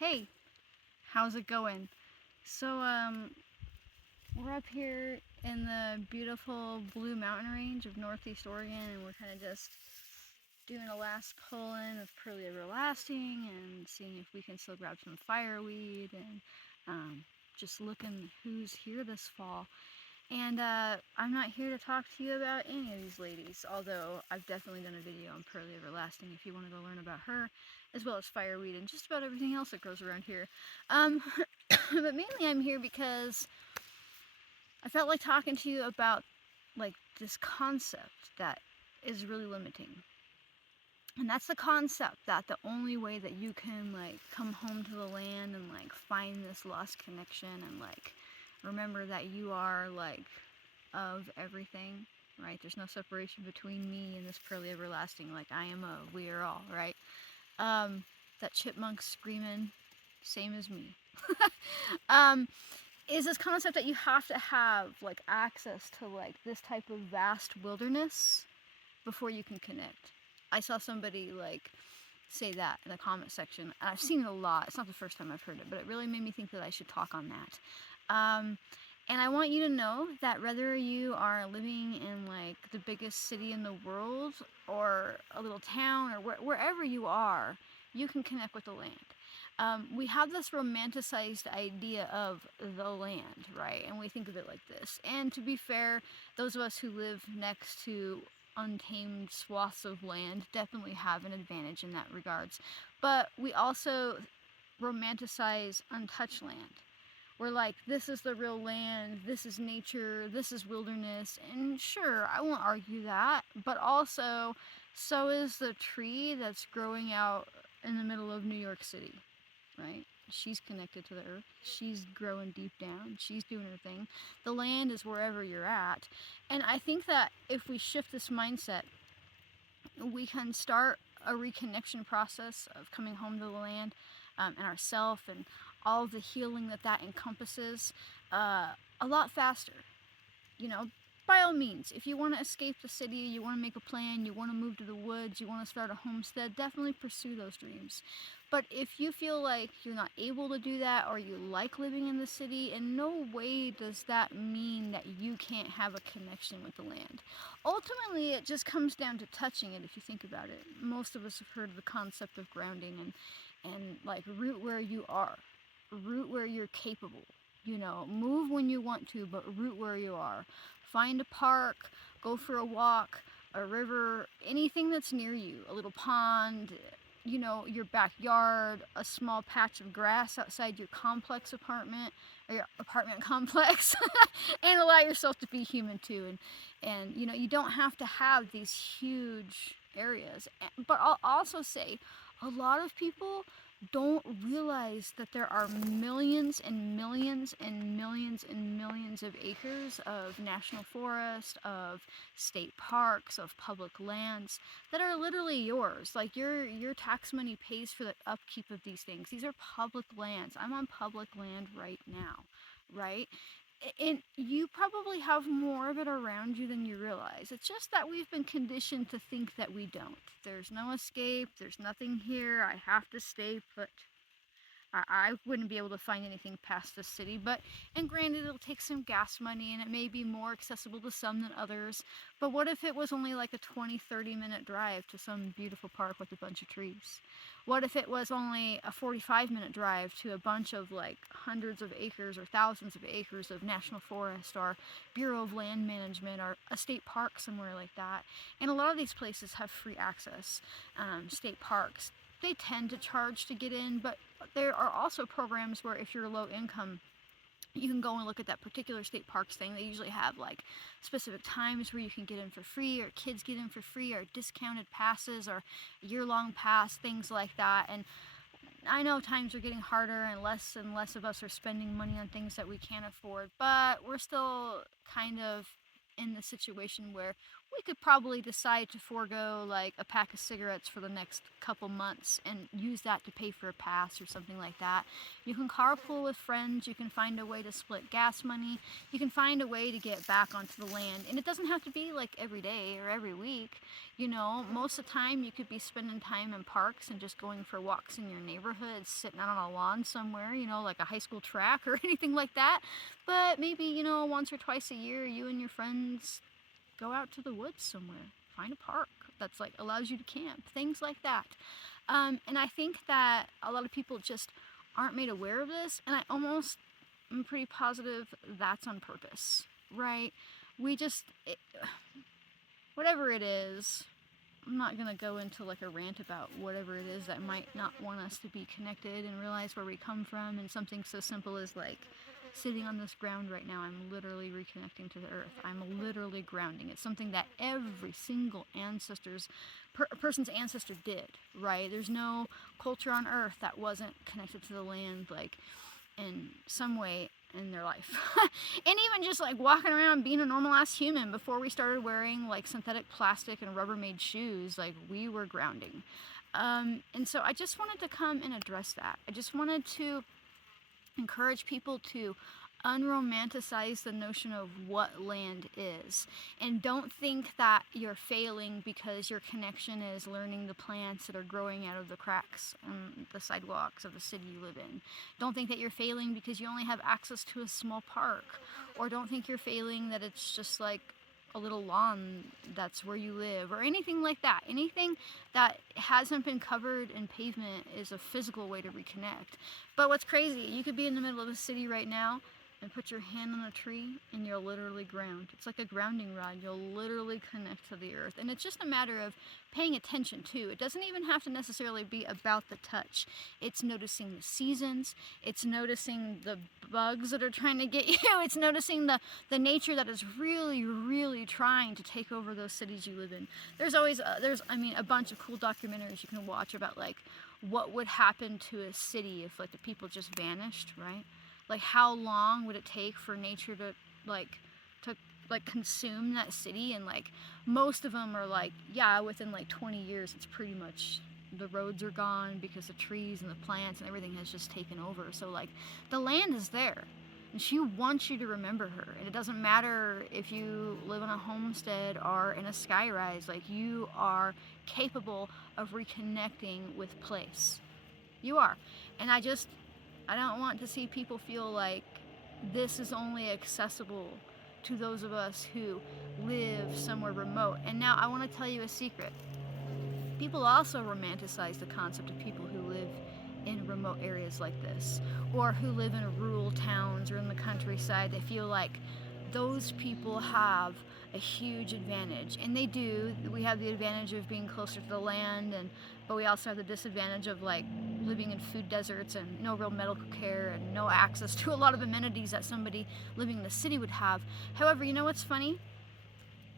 Hey, how's it going? So, we're up here in the beautiful Blue Mountain Range of Northeast Oregon, and we're kind of just doing a last pull-in of Pearly Everlasting and seeing if we can still grab some fireweed and just looking who's here this fall. And I'm not here to talk to you about any of these ladies, although I've definitely done a video on Pearly Everlasting if you want to go learn about her, as well as fireweed and just about everything else that grows around here. But mainly I'm here because I felt like talking to you about like this concept that is really limiting. And that's the concept that the only way that you can like come home to the land and like find this lost connection and like remember that you are like of everything, right? There's no separation between me and this Pearly Everlasting. Like I am a, we are all, right? That chipmunk screaming, same as me. um, is this concept that you have to have like access to like this type of vast wilderness before you can connect. I saw somebody like say that in the comment section, and I've seen it a lot. It's not the first time I've heard it, but it really made me think that I should talk on that. And I want you to know that whether you are living in like the biggest city in the world or a little town or wherever you are, you can connect with the land. We have this romanticized idea of the land, right? And we think of it like this. And to be fair, those of us who live next to untamed swaths of land definitely have an advantage in that regards. But we also romanticize untouched land. We're like, this is the real land, this is nature, this is wilderness, and sure, I won't argue that, but also, so is the tree that's growing out in the middle of New York City, right? She's connected to the earth. She's growing deep down. She's doing her thing. The land is wherever you're at. And I think that if we shift this mindset, we can start a reconnection process of coming home to the land and ourself and all the healing that that encompasses a lot faster. You know, by all means, if you want to escape the city, you want to make a plan, you want to move to the woods, you want to start a homestead, definitely pursue those dreams. But if you feel like you're not able to do that or you like living in the city, in no way does that mean that you can't have a connection with the land. Ultimately, it just comes down to touching it if you think about it. Most of us have heard of the concept of grounding and like root where you are, root where you're capable. You know, move when you want to, but root where you are. Find a park, go for a walk, a river, anything that's near you, a little pond, you know, your backyard, a small patch of grass outside your complex apartment or your apartment complex, and allow yourself to be human too. And you know, you don't have to have these huge areas. But I'll also say, a lot of people don't realize that there are millions and millions and millions and millions of acres of national forest, of state parks, of public lands that are literally yours. Like your tax money pays for the upkeep of these things. These are public lands. I'm on public land right now, right? And you probably have more of it around you than you realize. It's just that we've been conditioned to think that we don't. There's no escape, there's nothing here, I have to stay put. I wouldn't be able to find anything past the city, but, and granted, it'll take some gas money and it may be more accessible to some than others, but what if it was only like a 20-30 minute drive to some beautiful park with a bunch of trees? What if it was only a 45-minute drive to a bunch of like hundreds of acres or thousands of acres of national forest or Bureau of Land Management or a state park somewhere like that? And a lot of these places have free access, state parks. They tend to charge to get in, but there are also programs where if you're low income, you can go and look at that particular state parks thing. They usually have like specific times where you can get in for free, or kids get in for free, or discounted passes, or year-long pass, things like that. And I know times are getting harder and less of us are spending money on things that we can't afford, but we're still kind of in the situation where we could probably decide to forego like a pack of cigarettes for the next couple months and use that to pay for a pass or something like that. You can carpool with friends, you can find a way to split gas money, you can find a way to get back onto the land. And it doesn't have to be like every day or every week. You know, most of the time you could be spending time in parks and just going for walks in your neighborhood, sitting out on a lawn somewhere, you know, like a high school track or anything like that. But maybe, you know, once or twice a year, you and your friends go out to the woods somewhere, find a park that's like allows you to camp, things like that. And I think that a lot of people just aren't made aware of this, and I almost am pretty positive that's on purpose, right? We just, whatever it is, I'm not gonna go into like a rant about whatever it is that might not want us to be connected and realize where we come from, and something so simple as like sitting on this ground right now, I'm literally reconnecting to the earth. I'm literally grounding. It's something that every single person's ancestor did, right? There's no culture on earth that wasn't connected to the land, like in some way in their life. And even just like walking around being a normal ass human before we started wearing like synthetic plastic and Rubbermaid shoes, like we were grounding. And so I just wanted to come and address that. I just wanted to encourage people to unromanticize the notion of what land is, and don't think that you're failing because your connection is learning the plants that are growing out of the cracks on the sidewalks of the city you live in. Don't think that you're failing because you only have access to a small park, or don't think you're failing that it's just like a little lawn that's where you live, or anything like that. Anything that hasn't been covered in pavement is a physical way to reconnect. But what's crazy, you could be in the middle of the city right now and put your hand on a tree and you'll literally ground. It's like a grounding rod. You'll literally connect to the earth. And it's just a matter of paying attention too. It doesn't even have to necessarily be about the touch. It's noticing the seasons. It's noticing the bugs that are trying to get you. It's noticing the nature that is really, really trying to take over those cities you live in. There's always, a bunch of cool documentaries you can watch about like what would happen to a city if like the people just vanished, right? Like how long would it take for nature to like consume that city? And like most of them are like, yeah, within like 20 years it's pretty much, the roads are gone because the trees and the plants and everything has just taken over. So like the land is there and she wants you to remember her, and it doesn't matter if you live on a homestead or in a skyrise, like you are capable of reconnecting with place. You are. And I don't want to see people feel like this is only accessible to those of us who live somewhere remote. And now I want to tell you a secret. People also romanticize the concept of people who live in remote areas like this, or who live in rural towns or in the countryside. They feel like those people have a huge advantage, and they do. We have the advantage of being closer to the land, but we also have the disadvantage of like living in food deserts and no real medical care and no access to a lot of amenities that somebody living in the city would have. However, you know what's funny?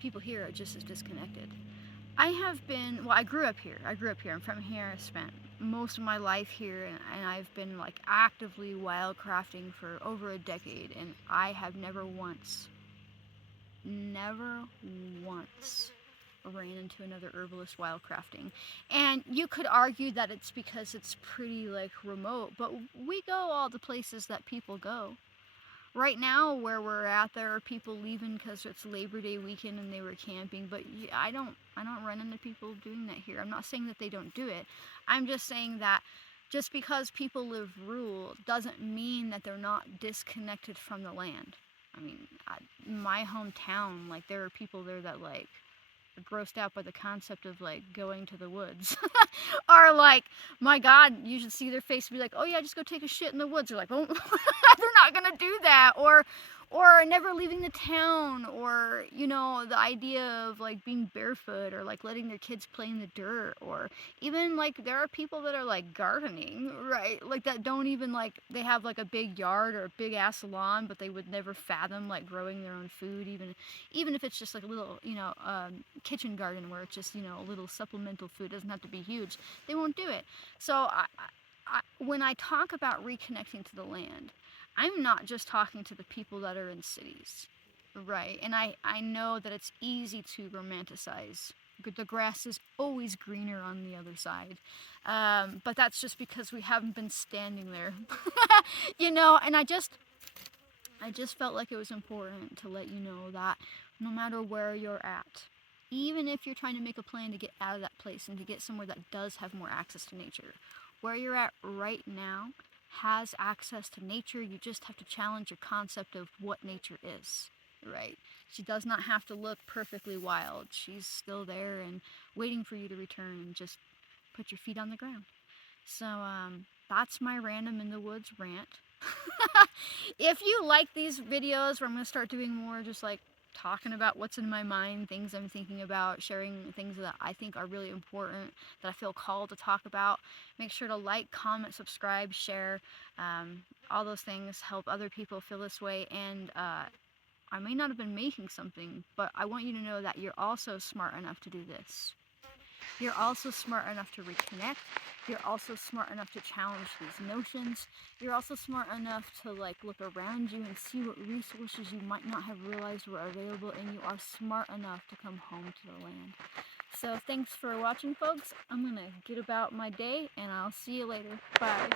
People here are just as disconnected. I grew up here. I'm from here. I spent most of my life here, and I've been like actively wildcrafting for over a decade, and I have never once ran into another herbalist wildcrafting. And you could argue that it's because it's pretty like remote, but we go all the places that people go. Right now, where we're at, there are people leaving because it's Labor Day weekend and they were camping. But I don't run into people doing that here. I'm not saying that they don't do it. I'm just saying that just because people live rural doesn't mean that they're not disconnected from the land. I mean, my hometown, like there are people there that like are grossed out by the concept of like going to the woods. Or like, my God, you should see their face and be like, oh yeah, just go take a shit in the woods. They're like, oh, they're not gonna do that. Or never leaving the town, or you know, the idea of like being barefoot, or like letting their kids play in the dirt, or even like there are people that are like gardening, right? Like that don't even like, they have like a big yard or a big ass lawn, but they would never fathom like growing their own food, even if it's just like a little, kitchen garden where it's just, a little supplemental food. It doesn't have to be huge. They won't do it. So when I talk about reconnecting to the land, I'm not just talking to the people that are in cities. Right, and I know that it's easy to romanticize. The grass is always greener on the other side. But that's just because we haven't been standing there. And I just felt like it was important to let you know that no matter where you're at, even if you're trying to make a plan to get out of that place and to get somewhere that does have more access to nature, where you're at right now has access to nature. You just have to challenge your concept of what nature is, right? She does not have to look perfectly wild. She's still there and waiting for you to return and just put your feet on the ground. So that's my random in the woods rant. If you like these videos where I'm going to start doing more just like talking about what's in my mind, things I'm thinking about, sharing things that I think are really important, that I feel called to talk about, make sure to like, comment, subscribe, share. All those things help other people feel this way. And I may not have been making something, but I want you to know that you're also smart enough to do this. You're also smart enough to reconnect. You're also smart enough to challenge these notions. You're also smart enough to look around you and see what resources you might not have realized were available, and you are smart enough to come home to the land. So thanks for watching, folks. I'm gonna get about my day, and I'll see you later. Bye.